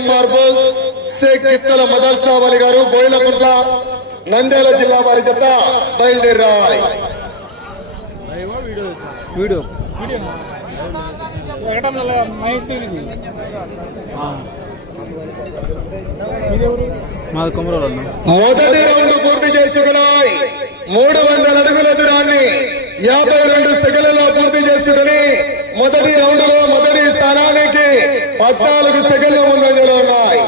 S M marbles Shaik Gittala Madarsavali గారు బోయిలకుంట్ల నంద్యాల జిల్లా వారి జత బయలుదేరి రావాలి వీడియో మొదటి రౌండ్ పూర్తి చేసుకున్నాయి. మూడు వందల అడుగుల దూరాన్ని యాభై రెండు సెకండ్లలో పూర్తి చేసుకుని మొదటి రౌండ్లో మొదటి స్థానానికి పద్నాలుగు సెకండ్లు ముందంజలో ఉన్నాయి.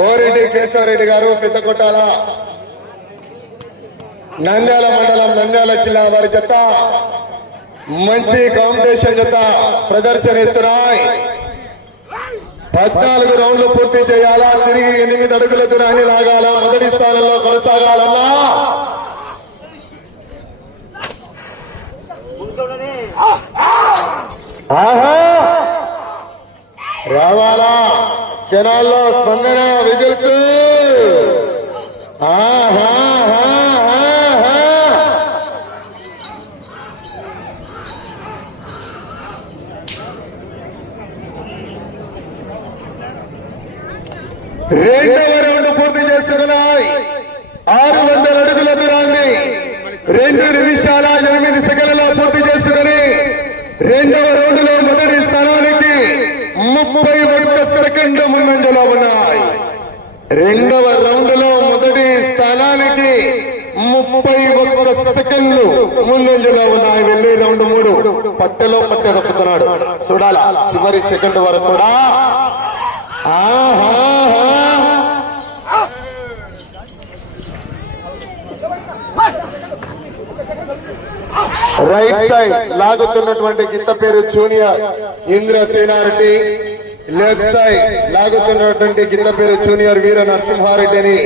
బోరెడ్డి కేశవరెడ్డి గారు పెద్దకొట్టాల నంద్యాల మండలం నంద్యాల జిల్లా వారి జత మంచి కాంపిటీషన్ జత ప్రదర్శనిస్తున్నాయి. పద్నాలుగు రౌండ్లు పూర్తి చేయాలా? తిరిగి ఎనిమిది అడుగుల దూరాన్ని లాగాల? మొదటి స్థానంలో కొనసాగాలన్నా? ఆహా! రావాలా? జనాల్లో స్పందన విజిల్స్ ఆహా, ఆహా, ఆహా. రెండవ రౌండ్ పూర్తి చేసుకున్నాయి ఆరు వందల అడుగుల దూరాన్ని రెండు నిమిషాల ఎనిమిది సెకండ్లలో పూర్తి చేసుకుని రెండవ రౌండ్లో మొదటి స్థానానికి ముప్పై ఒక్క సెకండ్ ముందంజలో ఉన్నాయి రెండవ రౌండ్లో మొదటి స్థానానికి ముప్పై ఒక్క సెకండ్లు ముందంజలో ఉన్నాయి. వెళ్ళి రౌండ్ మూడు. పట్టెలో పట్టె తప్పుతున్నాడు చూడాల? చివరి సెకండ్ వరకు కూడా. రైట్ సైడ్ లాగుతున్నటువంటి గిత్త పేరు జూనియర్ ఇంద్రసేనారెడ్డి. లెఫ్ట్ సైడ్ లాగుతున్నటువంటి గిత్త పేరు జూనియర్ వీర నరసింహారెడ్డిని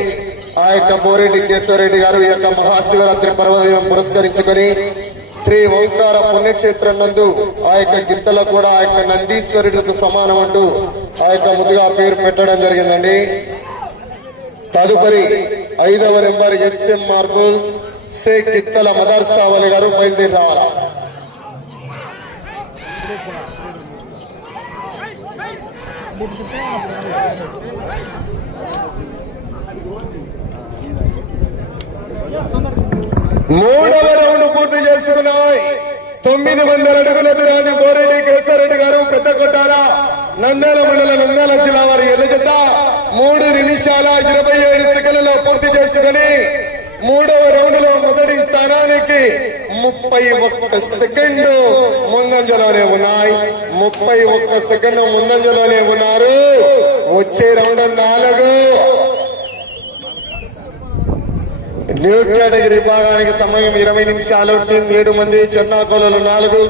ఆ యొక్క బోరెడ్డి కేశవరెడ్డి గారు ఈ యొక్క మహాశివరాత్రి పర్వదినం పురస్కరించుకొని శ్రీ ఓంకార పుణ్యక్షేత్రం నందు ఆ యొక్క గిత్తలో కూడా ఆ యొక్క నందీశ్వరుడితో సమానం అంటూ ఆ యొక్క ముందుగా పేరు పెట్టడం జరిగిందండి. తదుపరి ఐదవ number S M marbles Sheikh కిత్తల Madarsavali గారు బయలుదేరి రావాలి. మూడవ రౌండ్ పూర్తి చేసుకున్నాయి. తొమ్మిది వందల అడుగుల దూరాన్ని బోరెడ్డి కేశారెడ్డి గారు పెద్ద కొట్టాల. నంద్యాల మండల నంద్యాల జిల్లా వారి ఎర్రజత మూడు నిమిషాల ఇరవై ఏడు సెకండ్లలో పూర్తి చేసుకుని మూడవ రౌండ్లో మొదటి స్థానానికి ముప్పై ఒక్క సెకండ్ ముందంజలోనే ఉన్నాయి. ముప్పై ఒక్క సెకండ్ ముందంజలోనే ఉన్నారు. వచ్చే రౌండ్ నాలుగు. న్యూ కేటగిరీ విభాగానికి సమయం ఇరవై నిమిషాలు టీం ఏడు మంది చెన్నాకోలలు నాలుగు.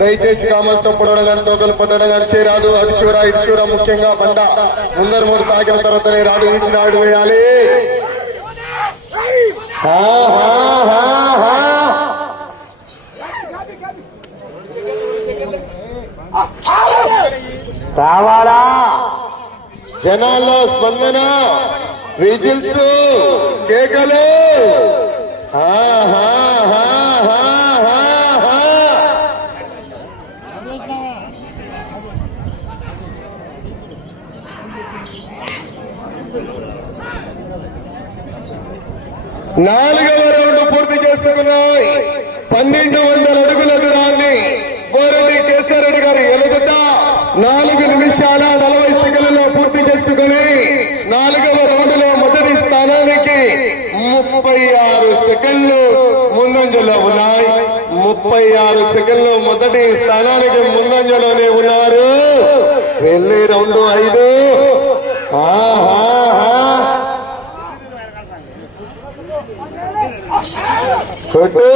దయచేసి కామలతో పొడవడం కానీ తోకలు పట్టడం కానీ చేయరాదు అటు చూర ఇటు చూర ముఖ్యంగా బండ. ముందర మూడు తాకిన తర్వాతనే రాడు వేసి రాడు వేయాలి. రావాలా? జనాల్లో స్పందన? విజిల్స్? కేకలు. నాలుగవ రౌండ్ పూర్తి చేసుకున్నాయి పన్నెండు వందల అడుగుల దూరాన్ని బోరెడ్డి కేశవరెడ్డి గారి ఎలుగుతా నాలుగు నిమిషాల నలభై సెకండ్లలో పూర్తి చేసుకుని నాలుగవ రౌండ్లో మొదటి స్థానానికి ముప్పై ఆరు సెకండ్లు ముందంజలో ఉన్నాయి ముప్పై ఆరు సెకండ్లు మొదటి స్థానానికి ముందంజలోనే ఉన్నారు. వెళ్ళి రెండు ఐదు. ఆహా కొట్టు.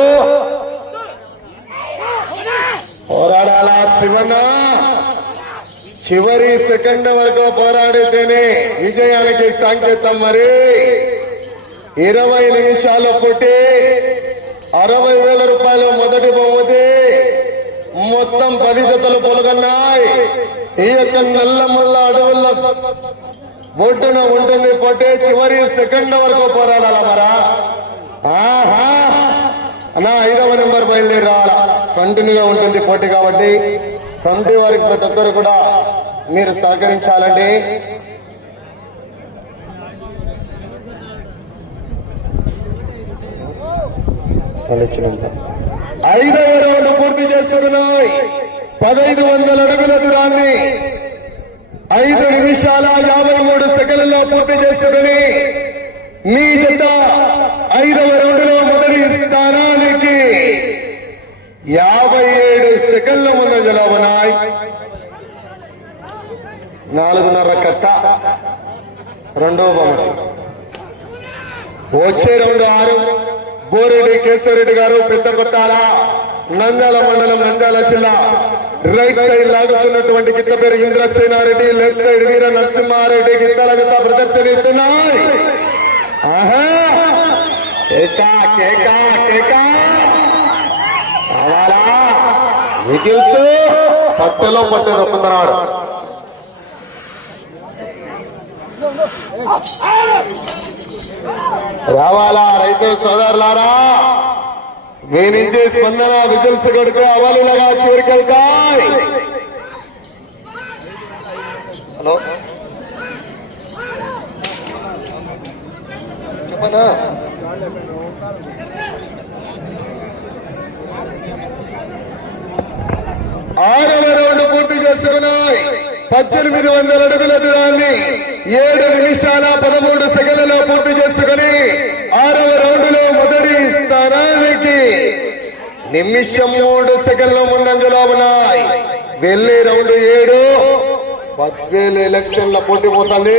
పోరాడాలా శివన్న? చివరి సెకండ్ వరకు పోరాడితేనే విజయానికి సంకేతం మరి. ఇరవై నిమిషాలు పుట్టి అరవై వేల రూపాయలు మొదటి బహుమతి. మొత్తం పది జతలు పొలగన్నాయి. ఈ యొక్క నల్లముల్ల అడవుల్లో ఒడ్డున ఉంటుంది పోటీ చివరి సెకండ్ వరకు పోరాడాల మరా? ఆహా! ఐదవ నెంబర్ బయలుదేరి రావాలా కంటిన్యూగా ఉంటుంది పోటీ కాబట్టి. కమిటీ వారికి ప్రతి ఒక్కరు కూడా మీరు సహకరించాలండి. ఐదవ రౌండ్ పూర్తి చేసుకున్నాయి పదైదు వందల అడుగుల దూరాన్ని ఐదు నిమిషాల యాభై మూడు సెకండ్లలో పూర్తి చేసుకుని మీ జత ఐదవ రౌండ్లో మొదటి స్థానానికి యాభై ఏడు సెకండ్ల ముందంజలో ఉన్నాయి. నాలుగున్నర కట్ట. రెండవ బొమ్మ వచ్చే రౌండ్ ఆరు. బోరెడ్డి కేశవరెడ్డి గారు పెద్ద కొట్టాల. నంద్యాల మండలం నంద్యాల జిల్లా. రైట్ సైడ్ లాగుతున్నటువంటి గిత్త పేరు ఇంద్రసేనారెడ్డి లెఫ్ట్ సైడ్ వీర నరసింహారెడ్డి గిత్తల గిత్త ప్రదర్శన ఇస్తున్నాయి కేకా కేకా కేకా! కావాలా? మిగిల్తూ పట్టెలో రావాలా రైతు సోదరులారా? మీ నుంచి స్పందన విజిల్స్ కొడుకు అవలీలగా చివరికెళ్తాయి హలో? చెప్పనా? ఆరవ రౌండ్ పూర్తి చేసుకున్నాయి. పద్దెనిమిది వందల అడుగుల దూరాన్ని ఏడు నిమిషాల పదమూడు సెకండ్లలో పూర్తి చేసుకుని ఆరవ రౌండ్లో మొదటి స్థానానికి నిమిషం మూడు సెకండ్ల ముందంజలో ఉన్నాయి. వెళ్ళే రౌండ్ ఏడు. పద్వేలు ఎలక్షన్ల పోటీ పోతుంది.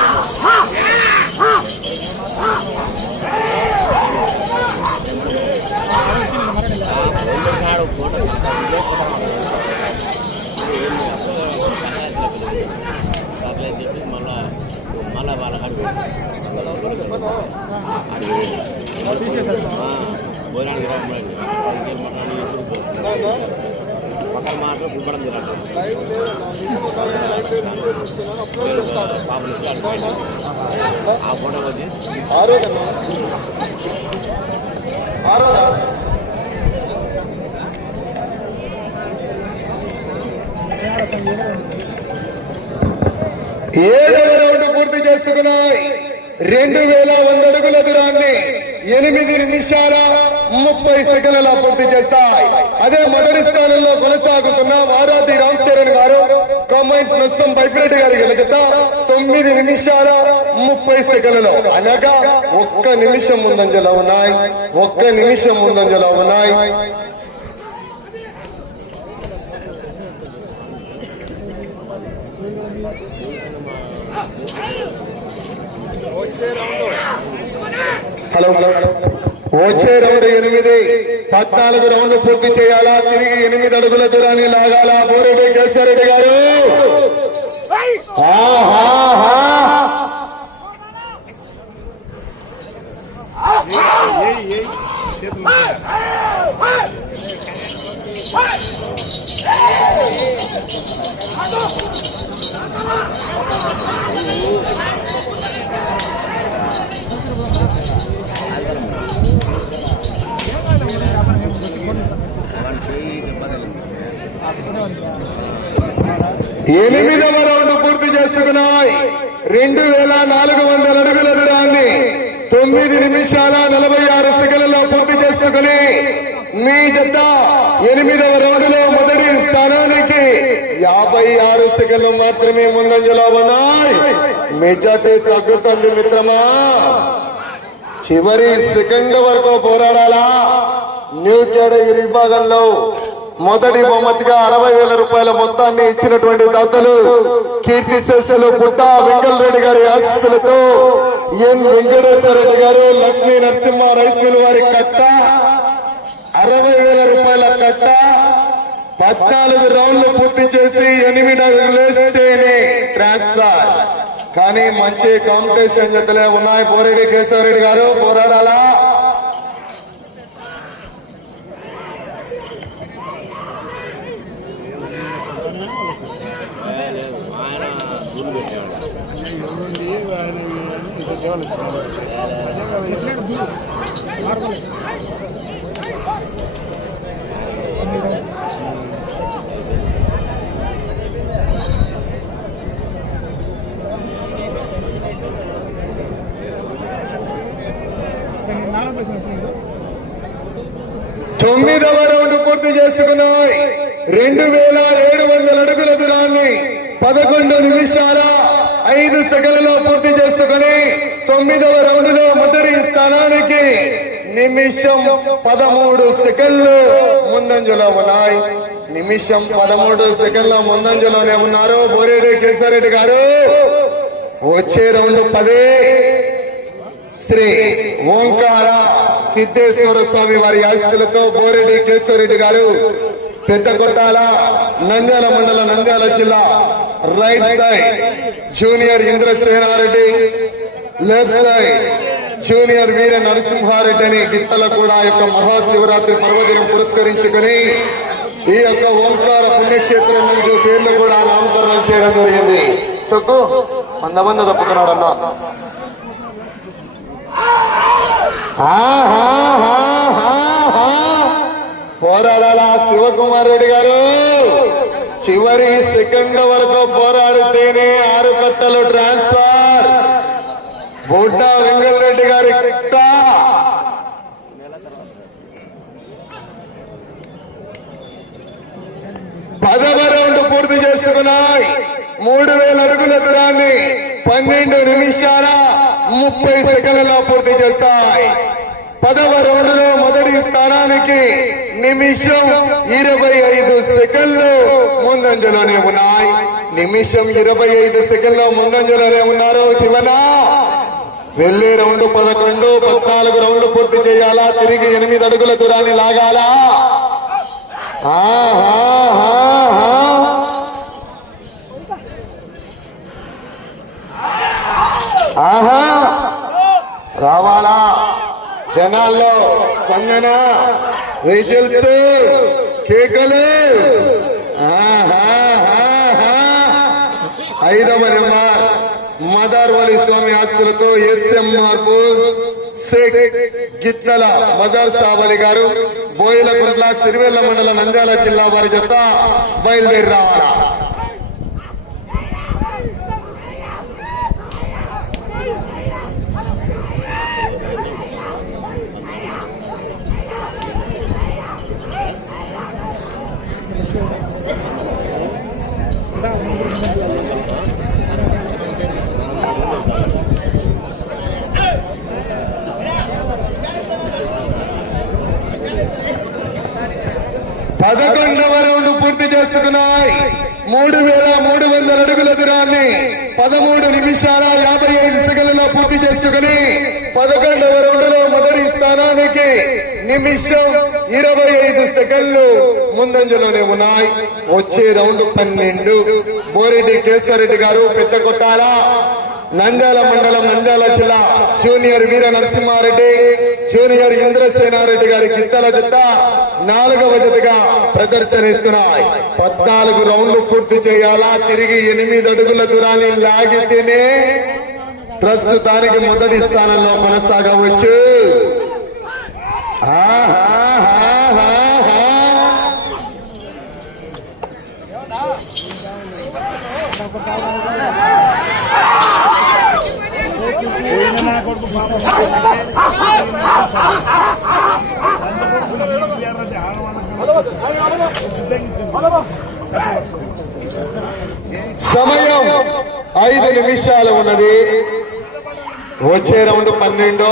ఏడవ రౌండ్ పూర్తి చేసుకున్నాయి రెండు వేల వంద అడుగుల దూరాన్ని ఎనిమిది నిమిషాల ముప్పై సెకండ్ల పూర్తి చేస్తాయి. అదే మొదటి స్థానంలో కొనసాగుతున్న వారాది రామ్ చరణ్ గారు కమైన్స్ నష్టం బైపిరెడ్డి గారి గెలుచుత తొమ్మిది నిమిషాల ముప్పై సెకండ్లలో. అనగా ఒక్క నిమిషం ముందంజలో ఉన్నాయి. ఒక్క నిమిషం ముందంజలో ఉన్నాయి. హలో వచ్చే రౌండ్ ఎనిమిది. పద్నాలుగు రౌండ్లు పూర్తి చేయాలా? తిరిగి ఎనిమిది అడుగుల దూరాన్ని లాగాల? బోరెడ్డి కేశవరెడ్డి గారు. ఆహా. ఎనిమిదవ రౌండ్ పూర్తి చేసుకున్నాయి. రెండు వేల నాలుగు వందల అడుగుల దూరాన్ని తొమ్మిది నిమిషాల నలభై ఆరు సెకండ్లలో పూర్తి చేసుకుని మీ జత ఎనిమిదవ రౌండ్లో మొదటి స్థానానికి యాభై ఆరు సెకండ్లు మాత్రమే ముందంజలో ఉన్నాయి. మెజార్టీ తగ్గుతుంది మిత్రమా? చివరి సెకండ్ వరకు పోరాడాలా? న్యూ కేటగిరీ విభాగంలో మొదటి బహుమతిగా అరవై వేల రూపాయల మొత్తాన్ని ఇచ్చినటువంటి దాతలు కీర్తి శేషులు పుట్ట వెంకలరెడ్డి గారి ఆశీస్సులతో ఎన్ వెంకటేశ్వర రెడ్డి గారు లక్ష్మీ నరసింహ రైస్ మిల్ వారి కట్ట అరవై వేల రూపాయల కట్ట పద్నాలుగు రౌండ్లు పూర్తి చేసి ఎనిమిది లేస్తేనే ట్రాన్స్ఫర్ కానీ మంచి కాంపిటీషన్ జతలే ఉన్నాయి. పోరెడ్డి కేశవరెడ్డి గారు. పోరాడాలా? ఆయన తొమ్మిదవ రౌండ్ పూర్తి చేసుకున్నాయి. రెండు వేల ఏడు వందల అడుగుల దూరాన్ని పదకొండు నిమిషాల ఐదు సెకండ్లలో పూర్తి చేసుకుని తొమ్మిదవ రౌండ్లో మొదటి స్థానానికి నిమిషం పదమూడు సెకండ్లు ముందంజలో ఉన్నాయి. నిమిషం పదమూడు సెకండ్ల ముందంజలోనే ఉన్నారు బోరేడు కేశారెడ్డి గారు. వచ్చే రౌండ్ పదే శ్రీ ఓంకార సిద్ధేశ్వర స్వామి వారి ఆశీస్సులతో బోరెడ్డి కేశవరెడ్డి గారు పెద్ద కొట్టాల నంద్యాల మండల నంద్యాల జిల్లా right side junior Indrasena Reddy left side junior Veera Narasimha Reddy అని గిత్తల కూడా ఈ యొక్క మహాశివరాత్రి పర్వదినం పురస్కరించుకుని ఈ యొక్క ఓంకార పుణ్యక్షేత్రం నుంచి పేర్లు కూడా నామకరణం చేయడం జరిగింది. తొక్కు. మంద మంద పోరాడాలా శివకుమార్ రెడ్డి గారు? చివరి సెకండ్ వరకు పోరాడితేనే ఆరు కట్టలు ట్రాన్స్ఫర్. బుడ్డ వెంగళరెడ్డి గారి కట్ట. పదవ రౌండ్ పూర్తి చేసుకున్నాయి. మూడు వేల అడుగుల దూరాన్ని పన్నెండు నిమిషాల ముప్పై సెకండ్లలో పూర్తి చేస్తాయి. పదవ రౌండ్ మొదటి స్థానానికి నిమిషం ఇరవై ఐదు సెకండ్లు ముందంజలోనే ఉన్నాయి. నిమిషం ఇరవై ఐదు సెకండ్లు ముందంజలోనే ఉన్నారు శివనా వెళ్ళే రౌండ్ పదకొండు పద్నాలుగు రౌండ్లు పూర్తి చేయాలా? తిరిగి ఎనిమిది అడుగుల దూరాన్ని లాగాలా? ఆహా. రావాలా? జనాల్లో స్పందన రిజల్ట్ కేకలు. ఐదవ నెంబర్ మదర్ వలి స్వామి ఆస్తులతో ఎస్ఎంఆర్ శేఖ్ గిత్తల మదర్ సావలి గారు. బోయిలకుంట్ల సిరివెల్ల మండల నంద్యాల జిల్లా వారి జత బయలుదేరి రావాలా? పదకొండవ రౌండ్ పూర్తి చేసుకున్నాయి. మూడు వేల మూడు వందల అడుగుల దూరాన్ని పదమూడు నిమిషాల యాభై ఐదు సెకండ్లలో పూర్తి చేసుకుని పదకొండవ రౌండ్లో మొదటి స్థానానికి నిమిషం ఇరవై ఐదు సెకండ్లు ముందంజలోనే ఉన్నాయి. వచ్చే రౌండ్ పన్నెండు. బోరెడ్డి కేశవరెడ్డి గారు పెద్ద కొట్టాల. నంగాల మండలం నంగాల జిల్లా జూనియర్ వీర నరసింహారెడ్డి జూనియర్ ఇంద్రసేనారెడ్డి గారి గిత్తల జత నాలుగవ జతగా ప్రదర్శనిస్తున్నాయి. పద్నాలుగు రౌండ్లు పూర్తి చేయాలా? తిరిగి ఎనిమిది అడుగుల దూరాన్ని లాగితేనే ప్రస్తుతానికి మొదటి స్థానంలో కొనసాగవచ్చు. ఆహా సమయం ఐదు నిమిషాలు ఉన్నది. వచ్చే రౌండ్ పన్నెండు.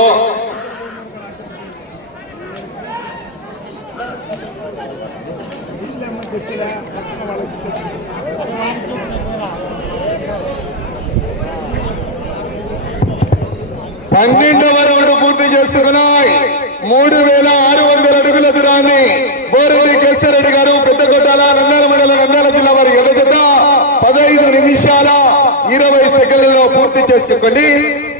పన్నెండవ రౌండ్ పూర్తి చేసుకున్నాయి. మూడు వేల ఆరు వందల అడుగుల దూరాన్ని బోరెడ్డి కేశరెడ్డి గారు పెద్దగొట్టాల నంద్యాల మండలం నంద్యాల జిల్లా వారి ఎడ పదహైదు నిమిషాల ఇరవై సెకండ్లలో పూర్తి చేసుకుని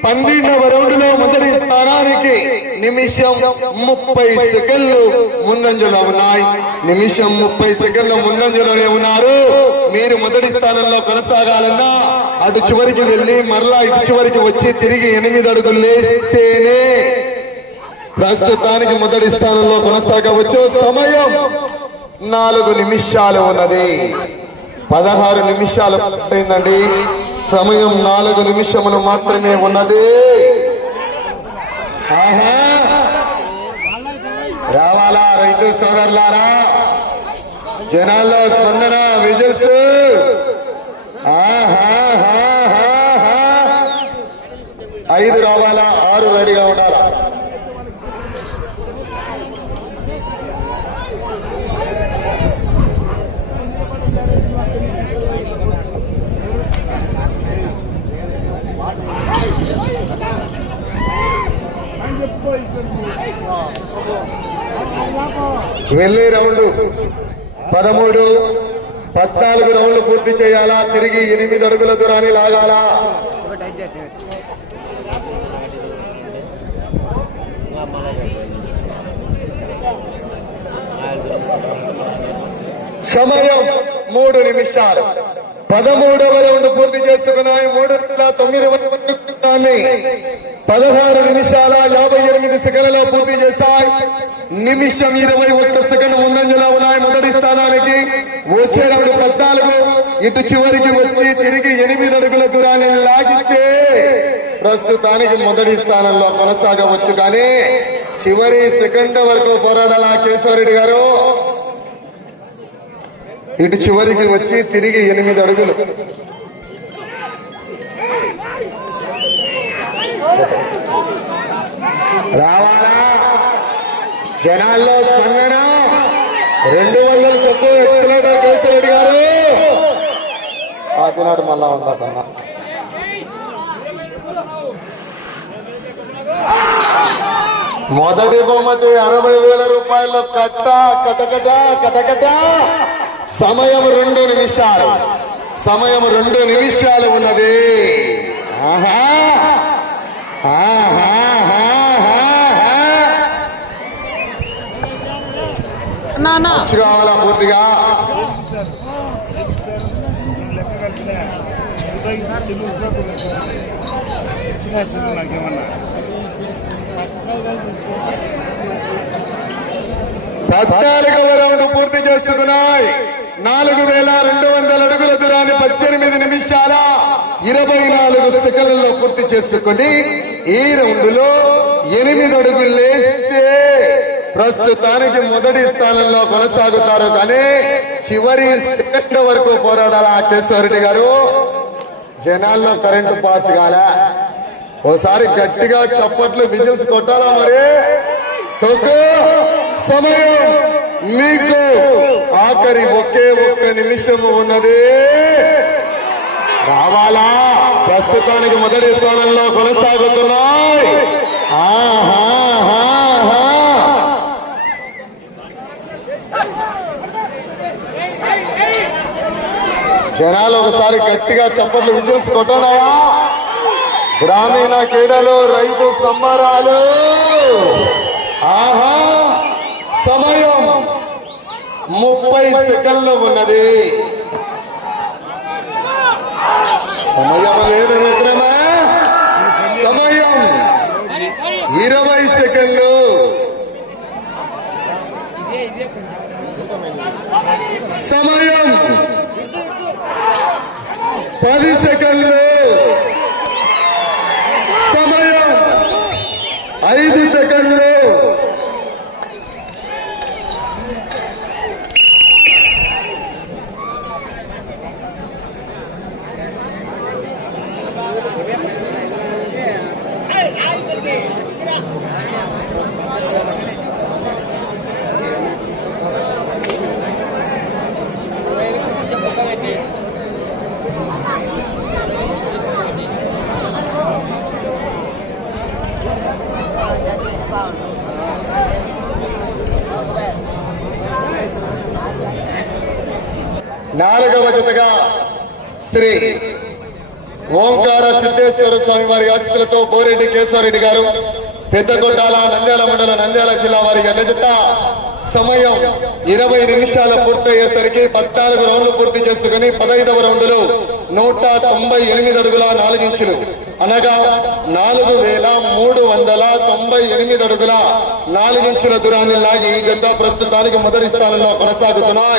పన్నెండవ రౌండ్లో మొదటి స్థానానికి నిమిషం ముప్పై సెకండ్లు ముందంజలో ఉన్నాయి. నిమిషం ముప్పై సెకండ్లు ముందంజలోనే ఉన్నారు. మీరు మొదటి స్థానంలో కొనసాగాలన్నా అటు చివరికి వెళ్ళి మరలా ఇటు చివరికి వచ్చి తిరిగి ఎనిమిది అడుగులు లేస్తేనే ప్రస్తుతానికి మొదటి స్థానంలో కొనసాగవచ్చు. సమయం నాలుగు నిమిషాలు ఉన్నది. పదహారు నిమిషాలు పూర్తయిందండి సమయం నాలుగు నిమిషములు మాత్రమే ఉన్నది. ఆహా! సోదరి సోదరులారా జనాల్లో స్పందన విజిల్స్. ఐదు రావాలా ఆరు రెడీగా ఉండాలా? వెళ్ళే రౌండ్ పదమూడు పద్నాలుగు రౌండ్లు పూర్తి చేయాలా? తిరిగి ఎనిమిది అడుగుల దూరాన్ని లాగాలా? సమయం మూడు నిమిషాలు. పదమూడవ రౌండ్ పూర్తి చేసుకున్నాయి. మూడు తొమ్మిది పదహారు నిమిషాల యాభై ఎనిమిది సెకండ్లలో పూర్తి చేశాయి. నిమిషం ఇరవై ఒక్క సెకండ్ ముందంజలో ఉన్నాయి మొదటి స్థానానికి వచ్చే పద్నాలుగు. ఇటు చివరికి వచ్చి తిరిగి ఎనిమిది అడుగుల దూరాన్ని లాగితే ప్రస్తుతానికి మొదటి స్థానంలో కొనసాగవచ్చు కానీ చివరి సెకండ్ వరకు పోరాడాలా కేశవరెడ్డి గారు. ఇటు చివరికి వచ్చి తిరిగి ఎనిమిది అడుగులు. రావా? జనాల్లో స్పందన. రెండు వందల తక్కువ ఎక్సలేటర్ కేసిరెడ్డి గారు. కాకినాడ మళ్ళా ఉందా కన్నా. మొదటి బహుమతి అరవై వేల రూపాయలు కట్ట కటకట కటకట. సమయం రెండు నిమిషాలు. సమయం రెండు నిమిషాలు ఉన్నది. ఆహా ఆహా. కావాలా పూర్తిగా. పద్నాలుగవ రౌండ్ పూర్తి చేసుకున్నాయి నాలుగు వేల రెండు వందల అడుగుల దూరాన్ని పద్దెనిమిది నిమిషాల ఇరవై నాలుగు సెకండ్లలో పూర్తి చేసుకుని ఈ రౌండ్లో ఎనిమిది అడుగులు లేస్తే ప్రస్తుతానికి మొదటి స్థానంలో కొనసాగుతారు కానీ చివరి సెకండ్ వరకు పోరాడాల కేశవరెడ్డి గారు? జనాల్లో కరెంటు పాస్ కాలే. ఓసారి గట్టిగా చప్పట్లు విజిల్స్ కొట్టాలా మరి? తొక్కు. సమయం. మీకు ఆఖరి ఒకే ఒక్క నిమిషం ఉన్నది. రావాలా? ప్రస్తుతానికి మొదటి స్థానంలో కొనసాగుతున్నాయి. ఆహా. జనాలు ఒకసారి గట్టిగా చప్పట్లు విజిల్స్ కొట్టడాయా గ్రామీణ క్రీడలు రైతు సంబరాలు. ఆహా సమయం ముప్పై సెకండ్లు ఉన్నది. సమయం లేదు మిత్రమా సమయం ఇరవై సెకండ్లు సమయం పది సెకండ్లు సమయం ఐదు సెకండ్లు నాలుగవ శ్రీ ఓంకార సిద్ధేశ్వర స్వామి వారి ఆశీస్సులతో బోరెడ్డి కేశవరెడ్డి గారు పెద్దగొట్టాల నంద్యాల మండలం నంద్యాల జిల్లా వారి గడ్డ సమయం ఇరవై నిమిషాలు పూర్తయ్యేసరికి పద్నాలుగు రౌండ్లు పూర్తి చేసుకుని పదైదవ రౌండ్లు నూట తొంభై ఎనిమిది అడుగుల నాలుగు ఇంచులు అనగా నాలుగు వేల మూడు వందల తొంభై ఎనిమిది అడుగుల నాలుగించుల దూరాన్ని లాగి ఈ జత ప్రస్తుతానికి మొదటి స్థానంలో కొనసాగుతున్నాయి.